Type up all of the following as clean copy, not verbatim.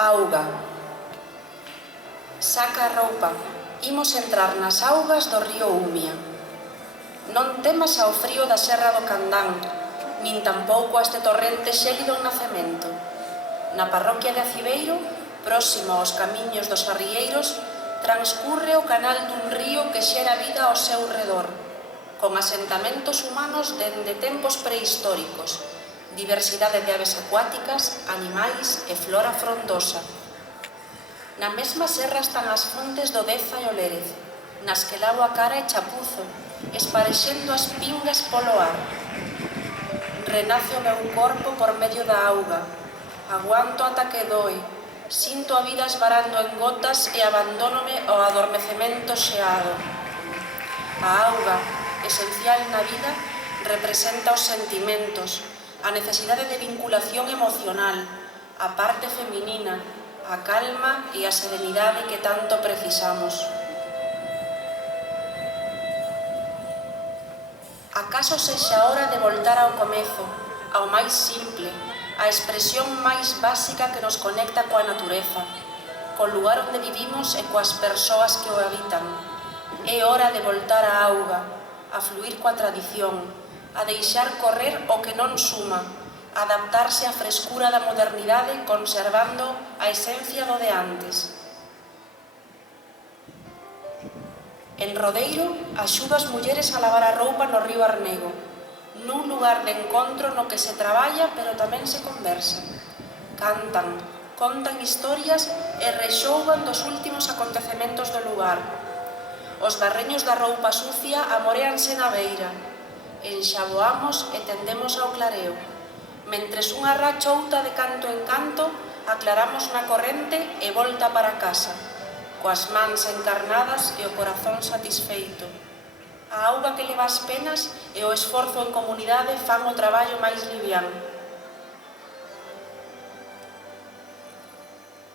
Auga. Saca a roupa. Imos entrar nas augas do río Umia. Non temas ao frío da serra do Candán, nin tampouco a este torrente xélido en nacemento. Na parroquia de Aciveiro, próximo aos camiños dos arrieiros, transcurre o canal dun río que xera vida ao seu redor, con asentamentos humanos dende tempos prehistóricos, diversidade de aves acuáticas, animais e flora frondosa. Na mesma serra están as fontes do Deza e o Lérez, nas que lavo a cara e chapuzo, esparexendo as pingas polo ar. Renace o meu corpo por medio da auga, aguanto ata que doe, sinto a vida esvarando en gotas e abandónome ao adormecemento xeado. A auga, esencial na vida, representa os sentimentos, a necesidade de vinculación emocional, a parte feminina, a calma e a serenidade que tanto precisamos. Acaso sexa hora de voltar ao comezo, ao máis simple, a expresión máis básica que nos conecta coa natureza, co lugar onde vivimos e coas persoas que o habitan. É hora de voltar á auga, a fluir coa tradición, a deixar correr o que non suma, a adaptarse á frescura da modernidade conservando a esencia do de antes. En Rodeiro, axudo as mulleres a lavar a roupa no río Arnego, nun lugar de encontro no que se traballa pero tamén se conversa. Cantan, contan historias e rexougan dos últimos acontecementos do lugar. Os barreños da roupa sucia amoréanse na beira. Enxaboamos e tendemos ao clareo. Mentres unha racha outa de canto en canto, aclaramos na corrente e volta para casa, coas mans encarnadas e o corazón satisfeito. A auga que leva as penas e o esforzo en comunidade fan o traballo máis livián.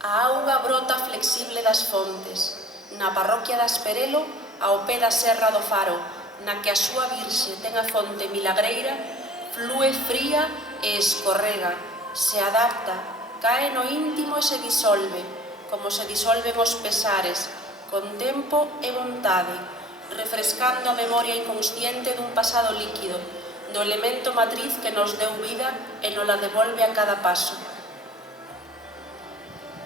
A auga brota flexible das fontes, na parroquia de Asperelo, ao pé da Serra do Faro, na que a súa Virxe ten a fonte milagreira, flúe fría e escorrega, se adapta, cae no íntimo e se disolve, como se disolven os pesares, con tempo e vontade, refrescando a memoria inconsciente dun pasado líquido, do elemento matriz que nos deu vida e nola devolve a cada paso.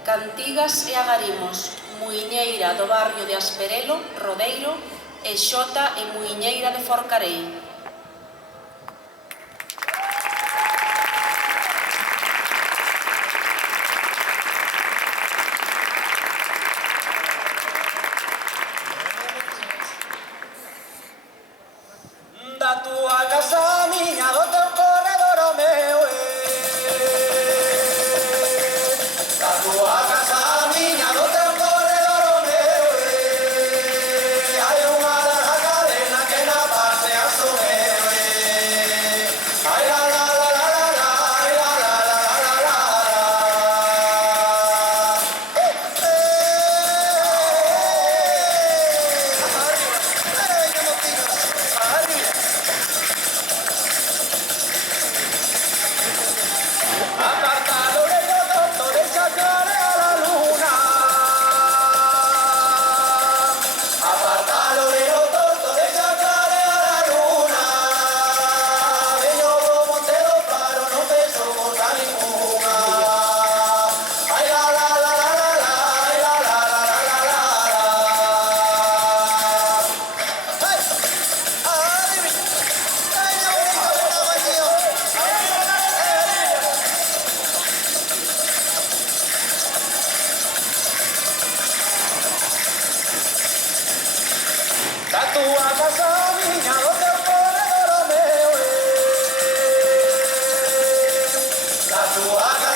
Cantigas e agarimos, muiñeira do barrio de Asperelo, Rodeiro, e xota e muiñeira de Forcarei. Da tua casa miña, do teu corredor o meu, da tua casa miña, do teu corredor o meu, hai unha larga cadena que na base asomeu, ai la la la la la la, ai la la la la la la la. Aparta l'orello tonto, deixa clare a la luna. Aparta l'orello tonto, deixa clare a la luna. Veño do monte do Faro, non penso cosa ninguna. Ai la la la la la la, ai la la la la la la la. Hey! Arrivi! Veño bonito, veño vacío. Da tua casa miña, do teu corredor o meu, da tua casa